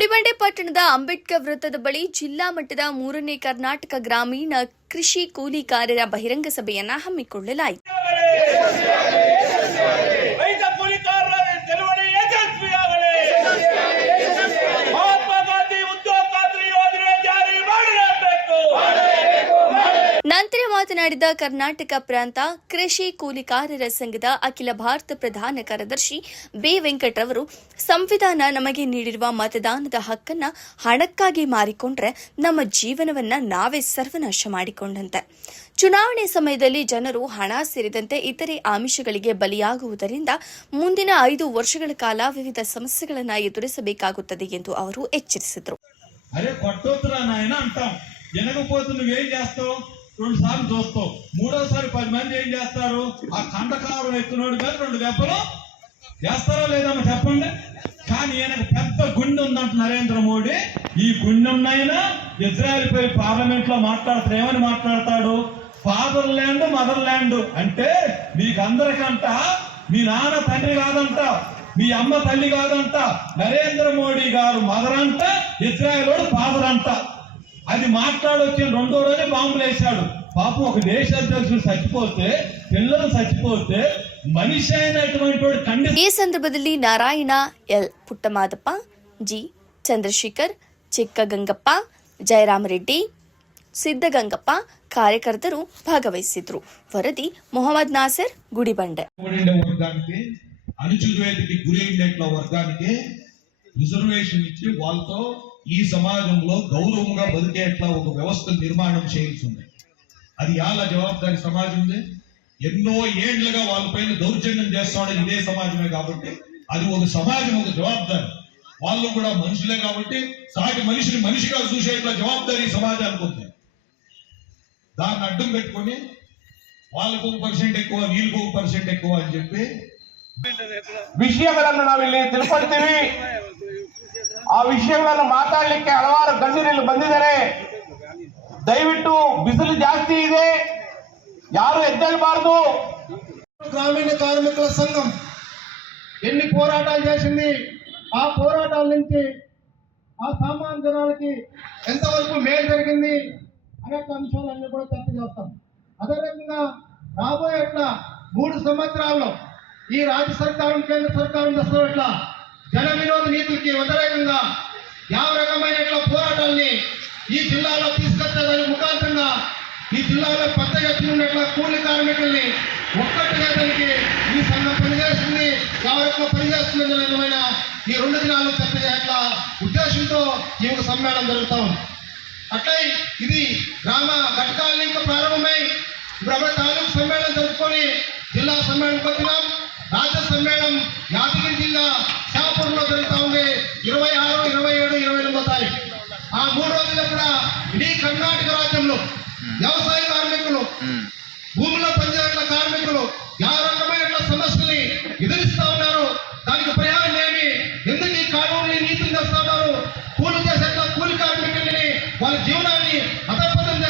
ಗುಡಿಬಂಡೆ ಪಟ್ಟಣದ ಅಂಬೇಡ್ಕರ್ ವೃತ್ತದ ಬಳಿ ಜಿಲ್ಲಾ ಮಟ್ಟದ 3ನೇ ಕರ್ನಾಟಕ ಗ್ರಾಮೀಣ ಕೃಷಿ ಕೂಲಿಕಾರರ ಬಹಿರಂಗ ಸಭೆಯನ್ನು ಹಮ್ಮಿಕೊಳ್ಳಲಾಯಿತು. ನಂತರ ಮಾತನಾಡಿದ ಕರ್ನಾಟಕ ಪ್ರಾಂತ ಕೃಷಿ ಕೂಲಿಕಾರರ ಸಂಘದ ಅಖಿಲ ಭಾರತ ಪ್ರಧಾನ ಕಾರ್ಯದರ್ಶಿ ಬಿ ವೆಂಕಟರವರು, ಸಂವಿಧಾನ ನಮಗೆ ನೀಡಿರುವ ಮತದಾನದ ಹಕ್ಕನ್ನ ಹಣಕ್ಕಾಗಿ ಮಾರಿಕೊಂಡ್ರೆ ನಮ್ಮ ಜೀವನವನ್ನ ನಾವೇ ಸರ್ವನಾಶ ಮಾಡಿಕೊಂಡಂತೆ. ಚುನಾವಣೆ ಸಮಯದಲ್ಲಿ ಜನರು ಹಣ ಸೇರಿದಂತೆ ಇತರೆ ಆಮಿಷಗಳಿಗೆ ಬಲಿಯಾಗುವುದರಿಂದ ಮುಂದಿನ 5 ವರ್ಷಗಳ ಕಾಲ ವಿವಿಧ ಸಮಸ್ಯೆಗಳನ್ನು ಎದುರಿಸಬೇಕಾಗುತ್ತದೆ ಎಂದು ಅವರು ಎಚ್ಚರಿಸಿದರು. రెండు సార్లు చూస్తావు, మూడోసారి 10 మంది ఏం చేస్తారు? ఆ కండకారం ఎత్తునోడి మీద 2 దెబ్బలు చేస్తారో లేదమ్మా చెప్పండి. కానీ ఈయనకు పెద్ద గుండె ఉందంట నరేంద్ర మోడీ. ఈ గుండెన్నైనా ఇజ్రాయెల్ పై పార్లమెంట్ లో మాట్లాడతాడు. ఏమని మాట్లాడతాడు? ఫాదర్ ల్యాండ్, మదర్ ల్యాండ్ అంటే మీకందరికంట మీ నాన్న తండ్రి కాదంట, మీ అమ్మ తల్లి కాదంట. నరేంద్ర మోడీ గారు మదర్ అంట, ఇజ్రాయెల్ వాడు ఫాదర్ అంట. అది మాట్లాడొచ్చిన 2వ రోజే బాంబులు వేశాడు. పాపం ఒక దేశ అధ్యక్షుడు చచ్చిపోతే, పిల్లలు చచ్చిపోతే మనిషి అయినటువంటి ಈ ಸಂದರ್ಭದಲ್ಲಿ ನಾರಾಯಣ ಎಲ್ ಪುಟ್ಟಮಾದಪ್ಪ, ಜಿ ಚಂದ್ರಶೇಖರ್, ಚಿಕ್ಕಗಂಗಪ್ಪ, ಜಯರಾಮರೆಡ್ಡಿ, ಸಿದ್ದಗಂಗಪ್ಪ ಕಾರ್ಯಕರ್ತರು ಭಾಗವಹಿಸಿದ್ರು. ವರದಿ ಮೊಹಮ್ಮದ್ ನಾಸಿರ್, ಗುಡಿಬಂಡೆ. అణచివేతకి గురైన వర్గానికి రిజర్వేషన్ ఇచ్చి వాళ్ళతో ఈ సమాజంలో గౌరవంగా బతికేట్లా ఒక వ్యవస్థ నిర్మాణం చేయించింది. అది ఎలా జవాబుదారి సమాజంది? ఎన్నో ఏళ్లుగా వాళ్ళపైన దౌర్జన్యం చేస్తామని ఇదే సమాజమే. కాబట్టి అది ఒక సమాజం, ఒక జవాబుదారి. వాళ్ళు కూడా మనుషులే కాబట్టి సాటి మనిషిని మనిషిగా చూసేట్లా జవాబుదారి సమాజానికి ఉంది. దాన్ని అడ్డం పెట్టుకొని వాళ్ళకు 1% ఎక్కువ, వీళ్ళకు 1% ఎక్కువ అని చెప్పి ವಿಷಯಗಳನ್ನು ನಾವಿಲ್ಲಿ ತಿಳ್ಕೊಳ್ತೀವಿ. ಆ ವಿಷಯಗಳನ್ನು ಮಾತಾಡಲಿಕ್ಕೆ ಹಲವಾರು ಗಣ್ಯರು ಬಂದಿದ್ದಾರೆ. ದಯವಿಟ್ಟು ಬಿಸಿಲು ಜಾಸ್ತಿ ಇದೆ, ಯಾರು ఎద్దల్బారదు. గ్రామీణ కార్మికుల సంఘం ఎన్ని పోరాటాలు చేసింది, ఆ పోరాటాల నుంచి ఆ సామాన్య జనాలకి ఎంతవరకు మేలు జరిగింది అనేక అంశాలన్నీ కూడా చర్చ చేస్తాం. అదే రకంగా రాబోయే 3 సంవత్సరాల్లో ఈ రాజ్య సర్కారం, కేంద్ర సర్కారం దశలో జన విరోధ నీతులకి వ్యతిరేకంగా ಯಾವ రకమైన పోరాటాలని ఈ జిల్లాలో తీసుకొచ్చేదాని ముఖాంతంగా ఈ జిల్లాలో పెద్ద ఎత్తున కూలి కార్మికుల్ని ఒక్కటిగా దానికి ఈ సంఘం పనిచేస్తుంది, ఎవరికో పనిచేస్తుంది విధమైన ఈ 2 దినాలు చర్చ చేయాల ఉద్దేశంతో ఈ ఒక సమ్మేళనం జరుగుతూ ఉంది. అట్లే ఇది గ్రామ ఘటకాల నుంచి ప్రారంభమై ఇప్పుడు తాలూకు సమ్మేళనం జరుపుకొని జిల్లా సమ్మేళనం వచ్చినాం. రాజ్య సమ్మేళనం యాదగిరి జిల్లా షాపూర్లో జరుగుతూ ఉంది 26, 27, 28వ తారీఖు. ఆ 3 రోజులు కూడా ఇడీ కర్ణాటక రాజ్యంలో వ్యవసాయ కార్మికులు భూమిలో పనిచేయడం